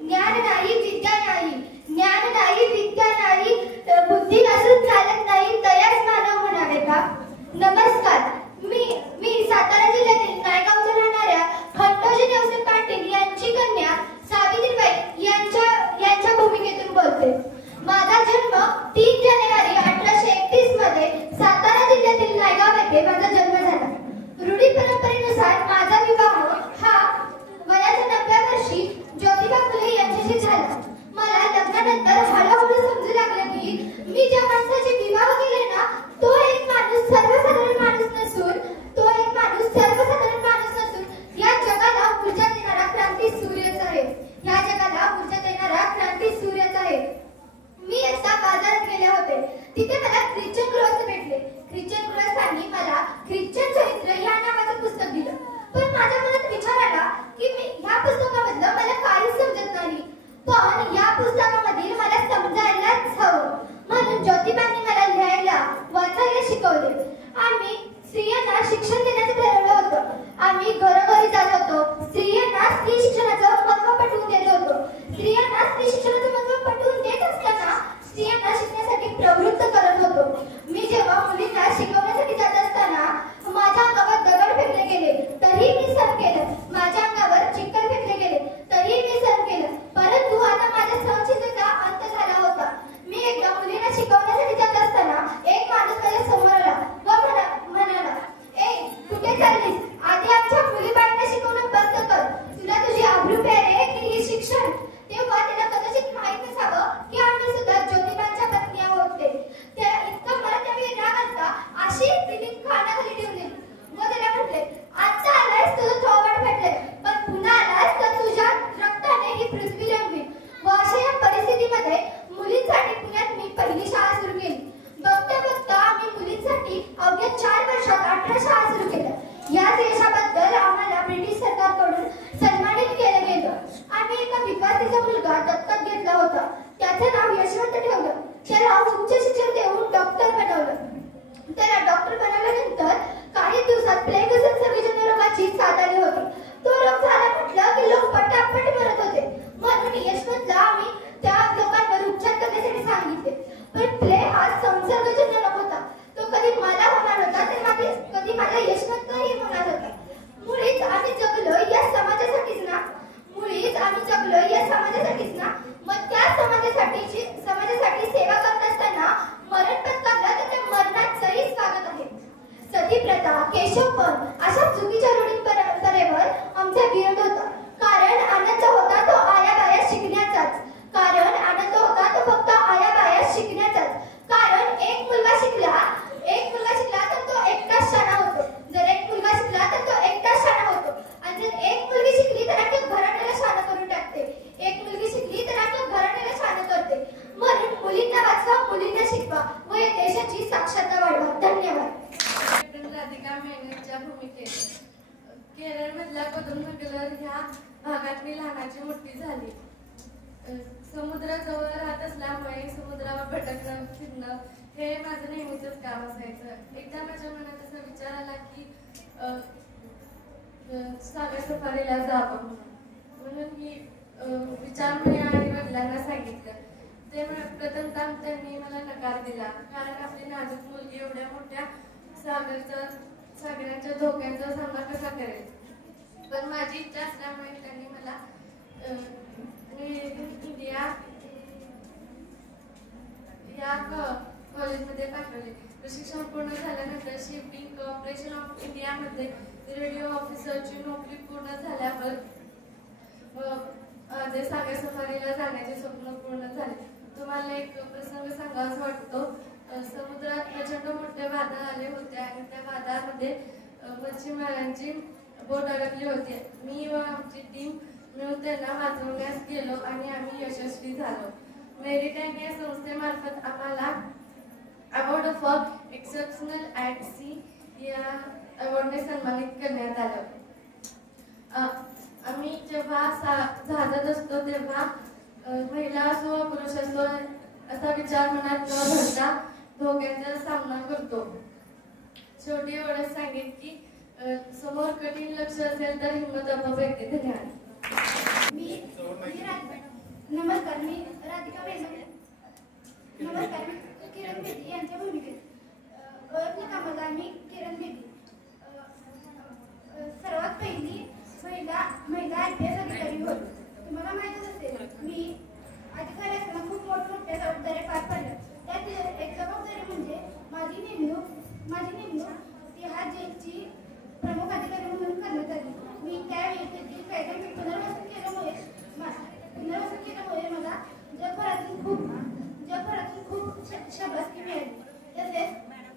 ज्ञान नाही विद्या नाही, ज्ञान नाही विद्या नाही, बुद्धी असून चालत नाही, तयाच मानव म्हणावे का? नमस्कार, मी सातारा जिल्ह्यातील नायगावच्या राहणाऱ्या खंडोजी नेवसे पाटील यांची कन्या सावित्रीबाई यांच्या भूमिकेतून बोलते. माझा जन्म 3 जानेवारी 1831 मध्ये सातारा जिल्ह्यातील नायगाव येथे माझा जन्म झाला. रूढी परंपरेनुसार माझा विवाह हा वयाच्या 9व्या वर्षी ज्योतिबा फुले यांच्याशी झाला. मला लग्नानंतर हळूहळू समजू लागलं की मी ज्या माणसाचे विवाह केले ना, तो एक माणूस सर्वसाधारण माणूस नसून या जगाला ऊर्जा देणारा क्रांती सूर्यच आहे. या जगाला ऊर्जा देणारा क्रांती सूर्यच आहे. मी एकदा बाजारात गेले होते. तिथे मला ख्रिश्चन गृहस्थ भेटले. ख्रिश्चन गृहस्थांनी मला ख्रिश्चन चरित्र या नावाचं पुस्तक दिलं. पण माझ्या मनात विचार आला की ह्या पुस्तकामधलं मला काहीच समजत नाही. पण या पुस्तकामधील मला समजायलाच हवं. म्हणून ज्योतिबांनी मला लिहायला वाचायला शिकवले. आम्ही स्त्रियांना शिक्षण देण्याचं ठरवलं होतं. आम्ही घरोघरी जात होतो. स्त्रियांना स्त्री शिक्षणाचं महत्त्व पटवून देत होतो. स्त्रियांना स्त्री शिक्षणाचं महत्त्व पटवून देत असताना स्त्रियांना शिकण्यासाठी प्रवृत्त करत होतो. मी जेव्हा मुलींना शिकवण्यासाठी जात असताना माझ्या अंगावर दगड फेकले गेले तरी मी सहन केलं. माझ्या अंगावर चिखल फेकले गेले तरी मी सहन केलं. परंतु आता माझ्या सहनशीलतेचा अंत झाला होता. मी एकदा मुलींना शिकवण्यासाठी जात असताना एक माणूस माझ्या समोर आला व म्हणाला, "ए, कुठे चाललीस? आधी आमच्या मुली बाळांना शिकवणं बंद कर. तुला तुझी आबरू प्यारे की हे शिक्षण?" तेव्हा तिला कदाचित माहीत नसावं की आम्ही सुद्धा ज्योतिबांच्या पत्नी आहोत. त्या इतकं मला त्यावेळी राग आला. अशी तिने कानाखाली ठेवली व त्याला म्हटले, "आता आलायस तुझं थोबाड फाटलंय, पण पुन्हा आलास तर तुझ्या रक्ताने ही पृथ्वी रंगवी." व अशा या परिस्थितीमध्ये मुलींसाठी पुण्यात मी पहिली शाळा सुरू केली. बघता बघता आम्ही मुलींसाठी अवघ्या 4 वर्षात 18 शाळा सुरू केल्या. याच यशाबद्दल आम्हाला ब्रिटिश सरकारकडून सन्मानित केलं गेलं. आम्ही एका विद्यार्थीचा मुलगा दत्तक घेतला होता. त्याचं नाव यशवंत ठेवलं. त्याला उच्च शिक्षण देऊन डॉक्टर बनवलं. त्याला डॉक्टर बनवल्यानंतर काही दिवसात प्लेग संसर्गजन्य रोगाची साथ आली होती. तो रोग झाला म्हटलं की लोक पटापट मरत होते. म्हणून यशवंतला आम्ही त्या लोकांवर उपचार करण्यासाठी सांगितले. पण प्लेग हा संसर्गजन्य रोग होता. तो कधी मला होणार होता तर कधी मला यशवंतही होणार होता. मुळीच आम्ही जगलो या समाजासाठीच ना. मग त्या समाजासाठी सेवा करत असताना मरण पत्करलं तर त्या मरणाचंही स्वागत आहे. सती प्रथा, केशवपण अशा चुकीच्या रूढी परंपरेवर आमचा विरोध होता. कारण आनंद होता तो आयाबाया शिकण्याचाच. फक्त आयाबाया शिकण्याचाच. कारण एक मुलगा शिकला तर तो एकटाच शाणा होतो. जर एक मुलगा शिकला तर तो एकटाच शाणा होतो. आणि जर एक मुलगी शिकली तर अख्ख्या घराण्याला शाणा करून टाकते. एक मुलगी शिकली तर अख्ख्या घराण्याला शाणा करते. म्हणून मुलींना वाचवा, मुलींना शिकवा व या देशाची साक्षरता वाढवा. धन्यवाद. राधिका मेननच्या भूमिकेत केरळमधल्या कोदुमनगर ह्या भागात मी लहानाची मोठी झाली. समुद्राजवळ राहत असल्यामुळे समुद्रावर भटकणं फिरणं हे माझं नेहमीच काम असायचं. एकदा माझ्या मनात असा विचार आला की सागर सफारीला जावं म्हणून मी विचार माझ्या आई वडिलांना सांगितलं. ते प्रथमतः त्यांनी मला नकार दिला. कारण आपली नाजूक मुलगी एवढ्या मोठ्या सागराच्या धोक्यांचा सामना कसा करेल. पण माझी इच्छा असल्यामुळे त्यांनी मला इंडिया या कॉलेजमध्ये पाठवले. प्रशिक्षण पूर्ण झाल्यानंतर शिपिंग कॉर्पोरेशन ऑफ इंडियामध्ये रेडिओ ऑफिसरची नोकरी पूर्ण झाल्यावर माझे सागर सफारीला जाण्याचे स्वप्न पूर्ण झाले. तुम्हाला एक प्रसंग सांगावासा वाटतो. समुद्रात प्रचंड मोठे वादळ आले होते आणि त्या वादळामध्ये मच्छीमारांची बोट अडकली होती. मी व आमची टीम मिळून त्यांना वाचवण्यास गेलो आणि आम्ही यशस्वी झालो. मेरीटाईम या संस्थेमार्फत आम्हाला award for exceptional at sea या अवॉर्डने सन्मानित करण्यात आलं. आम्ही जेव्हा जहाजात असतो तेव्हा महिला असो पुरुष असो असा विचार मनात न भरता धोक्यांचा सामना करतो. शेवटी एवढंच सांगेन की समोर कठीण लक्ष्य असेल तर हिंमत आपोआप येते. धन्यवाद. नमस्कार, मी राधिका मेघे. नमस्कार, मी किरण मेघे यांच्या भूमिकेत. ओळखलं का मला? मी किरण मेघे. सर्वात पहिली महिला IPS अधिकारी होती. तुम्हाला माहितच असेल, मी अधिकारी असताना खूप मोठमोठ्या जबाबदाऱ्या पार पाडल्या. त्यात एक जबाबदारी म्हणजे माझी नेमणूक तिहार जेलची प्रमुख अधिकारी म्हणून करण्यात आली. मी त्यावेळी तेथील कैद्यांचे पुनर्वसन केल्यामुळे मला जगभरातून खूप शाबासकी मिळाली. तसेच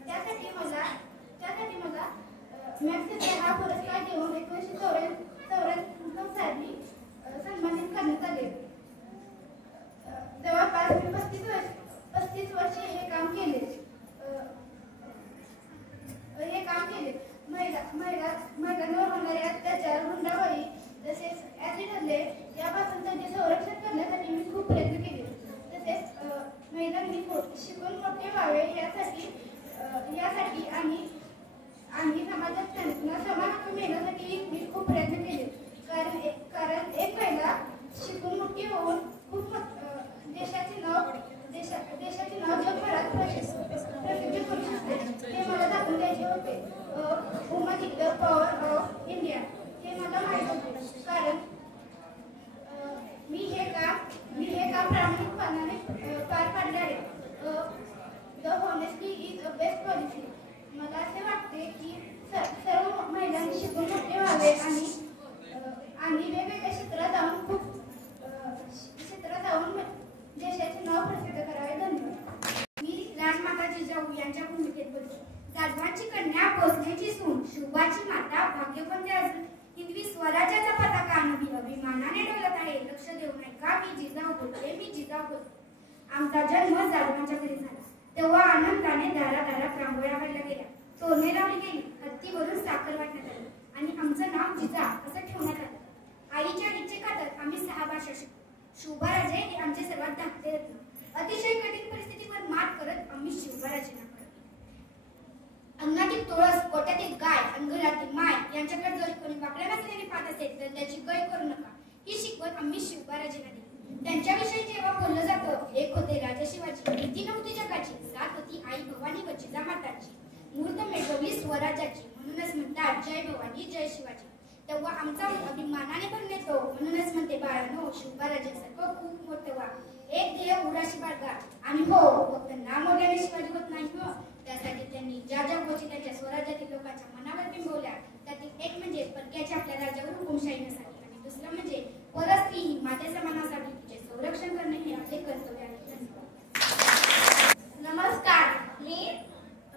त्यासाठी मला मॅक्सेसे हा पुरस्कार देऊन 1994 साली सन्मानित करण्यात आले. जवळपास मी 35 वर्षे हे काम केले. महिलांवर होणारे अत्याचार, हुंडाबळी तसेच ऍसिड हल्ले यापासून त्यांचे संरक्षण करण्यासाठी मी खूप प्रयत्न केले. तसेच महिलांनी शिकून मोठे व्हावे यासाठी आणि समाजात त्यांना समान हक्क मिळण्यासाठी मी खूप प्रयत्न केले. कारण एक महिला शिकून मोठी होऊन खूप देशाचे नाव जगभरात प्रसिद्ध करू शकते हे मला दाखवून द्यायचे होते. Woman is the power of India हे मला माहीत होते. कारण मी हे काम प्रामाणिकपणाने पार पाडले आहे. The honesty is a best policy. मला असे वाटते की सर्व महिलांनी शिकून मोठे व्हावे आणि वेगवेगळ्या क्षेत्रात जाऊन देशाचे नाव प्रसिद्ध करावे. धन्यवाद. मी राजमाता जिजाऊ यांच्या भूमिकेत बोलतो. जाधवांची कन्या भोसलेची सून, शुभाची माता, भाग्यवंत अर्जुन, हिंदवी स्वराज्याचा पताका अभिमानाने डोलत आहे. लक्ष देऊ नये का? मी जिजाऊ बोलतो. आमचा जन्म जाधवांच्या घरी झाला. तेव्हा आनंदाने दारादारात रांगोळ्या काढल्या गेल्या, तोरणे लावली गेली, हत्तीवरून साखर वाटण्यात आली आणि आमचं नाव जिजा असं ठेवण्यात आलं. आईच्या इच्छेखातर आम्ही 6 भाषा शिकलो. शोभाराजे हे आमचे सर्वात धाकटे रत्न. अतिशय कठीण परिस्थितीवर मात करत आम्ही शोभाराजेंना अंगणातील तुळस, कोट्यातील गाय, अंगणातील माय यांच्याकडे जर कोणी वाकड्या नसलेली पाहत असेल तर त्याची गय करू नका ही शिकवण आम्ही शिवबाराजेंना दिली. त्यांच्याविषयी जेव्हा बोललं जातं, एक होते राजा शिवाजी, भीती नव्हती जगाची, साथ होती आई भवानी व जिजामाताची, मूर्त मेघवली स्वराज्याची, म्हणूनच म्हणतात जय भवानी जय शिवाजी. तेव्हा आमचा अभिमानाने भरून येतो. म्हणूनच म्हणते बाळांनो, शिवबाराजेंसारखं खूप मोठं व्हा. एक ध्येय उराशी बाळगा. आणि हो, फक्त नाम मोठ्याने शिवाजी होत नाही हो. त्यासाठी त्यांनी ज्या गोष्टी त्यांच्या स्वराज्यातील लोकांच्या मनावर बिंबवल्या त्यातील एक म्हणजे परक्याच्या आपल्या राज्यावर हुकुमशाही नसावी आणि दुसरं म्हणजे परस्त्री ही मातेच्या मनासाठी तिचे संरक्षण करणे हे आपले कर्तव्य आहे. नमस्कार, मी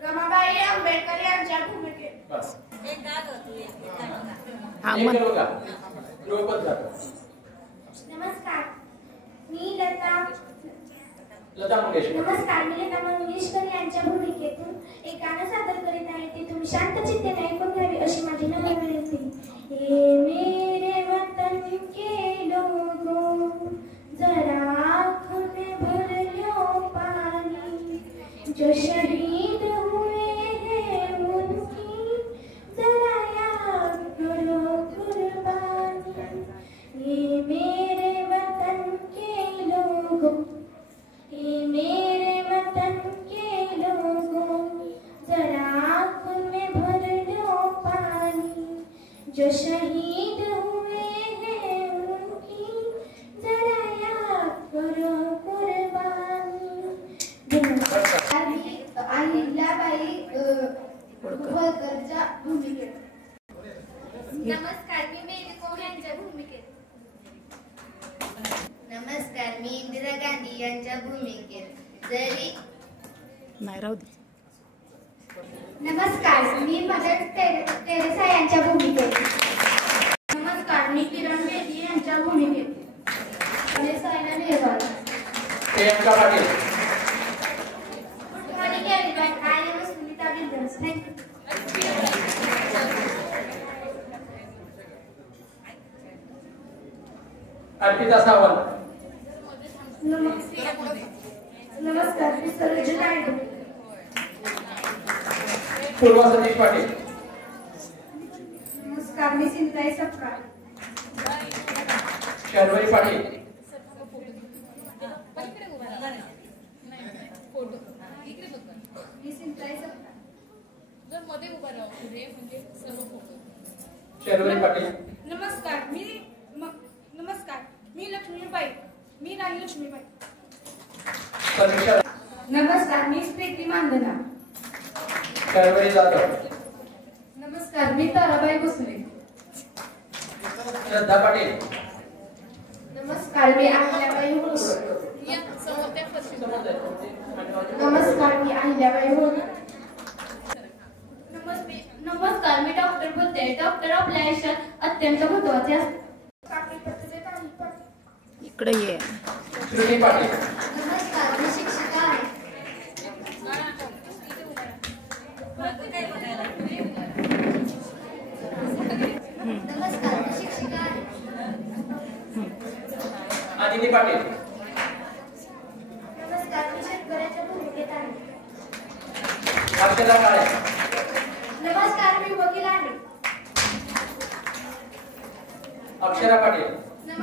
रमाबाई आंबेडकर यांच्या भूमिकेत. नमस्कार, मी लता मंगेशकर यांच्या भूमिकेतून एक गाणं सादर करीत आहे. ते तुम्ही शांत चित्ताने ऐकून घ्यावे अशी माझी नम्र विनंती. हे मेरे वतन के लोगों, जरा आँखों में भर लो पानी, जो शहीद हुए हैं उनकी जरा याद करो कुर्बानी. ये मेरे वतन के लोगों, ये मेरे वतन के लोगों, जरा आँखों में भर लो पानी, जो शहीद हुए हैं उनकी जरा याद करो कुर्बानी. अहिल्याबाई होळकरच्या भूमिकेत. नमस्कार, मी मेरी कोम यांच्या भूमिकेत. नमस्कार, मी इंदिरा गांधी यांच्या भूमिकेत. जरी नाही राहू दे. नमस्कार, मी मदर टेरेसा यांच्या भूमिकेत. नमस्कार, मी किरण बेदी यांच्या भूमिकेत. आणि Saina Nehwal. Priyanka Patil. I am Smita Williams. Thank you. Arpita Sawant. नमस्कार, मी सरोज नायडू. पूर्वा सतीश पाटील. नमस्कार, मी सिंताई सपकाळ. शर्वरी पाटील. शर्वरी पाटील. नमस्कार मी लक्ष्मीबाई. मी राणी लक्ष्मीबाई. समीक्षा. नमस्कार, मी प्रीती मानधना. शर्वरी जाधव. नमस्कार, मी ताराबाई भोसले. श्रद्धा पाटील. नमस्कार, मी अहिल्याबाई होळकर. नमस्कार, मी अहिल्याबाई होळकर. नमस्कार, मी डॉक्टर बोलते. डॉक्टर आपल्या आयुष्यात अत्यंत महत्त्वाचे असते. इकडे ये. श्रुती पाटील. नमस्कार, मी शिक्षिका आहे. नमस्कार, मी शिक्षिका आहे. आदिती पाटील. नमस्कार, मी शेतकऱ्याच्या भूमिकेत आहे. अक्षता काळे. नमस्कार, मी वकील आहे. अक्षरा पाटील.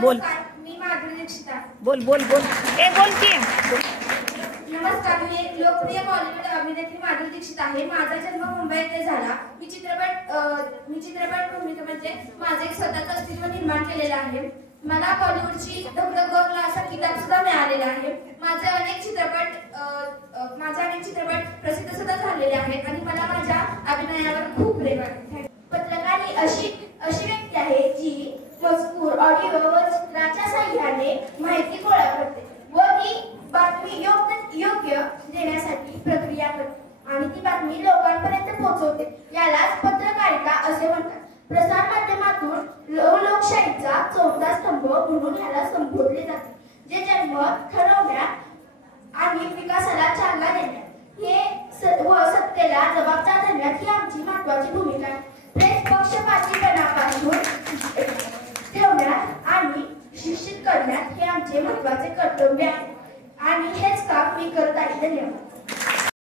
बोल. नमस्कार, मी माधुरी दीक्षित आहे. बोल बोल बोल. ए बोल की. नमस्कार, मी एक लोकप्रिय बॉलिवूड अभिनेत्री माधुरी दीक्षित आहे. माझा जन्म मुंबई येथे झाला. मी चित्रपट भूमिकेमध्ये माझे एक स्वतःचं अस्तित्व निर्माण केलेलं आहे. मला बॉलिवूडची धगधग करून असा किताब सुद्धा मिळालेला आहे. माझे अनेक चित्रपट प्रसिद्ध सुद्धा झालेले आहेत आणि मला माझ्या अभिनयावर खूप प्रेम आहे. पत्रकार ही अशी व्यक्ती आहे जी मजकूर, ऑडिओ व चित्राच्या साहाय्याने माहिती गोळा करते व ती बातमी योग्य देण्यासाठी प्रक्रिया करते आणि ती बातमी लोकांपर्यंत पोहोचवते. यालाच पत्रकारिता असे म्हणतात. प्रसार माध्यमातून लोकशाहीचा चौथा स्तंभ म्हणून ह्याला संबोधले जाते, जे जन्म ठरवण्यात आणि विकासाला चालना देण्यात व सत्तेला जबाबदार धरण्यात ही आमची महत्त्वाची भूमिका आहे. प्रेस पक्षपातीपणापासून ठेवण्यात आणि शिक्षित करण्यात हे आमचे महत्त्वाचे कर्तव्य आहे आणि हेच काम मी करत आहे. धन्यवाद.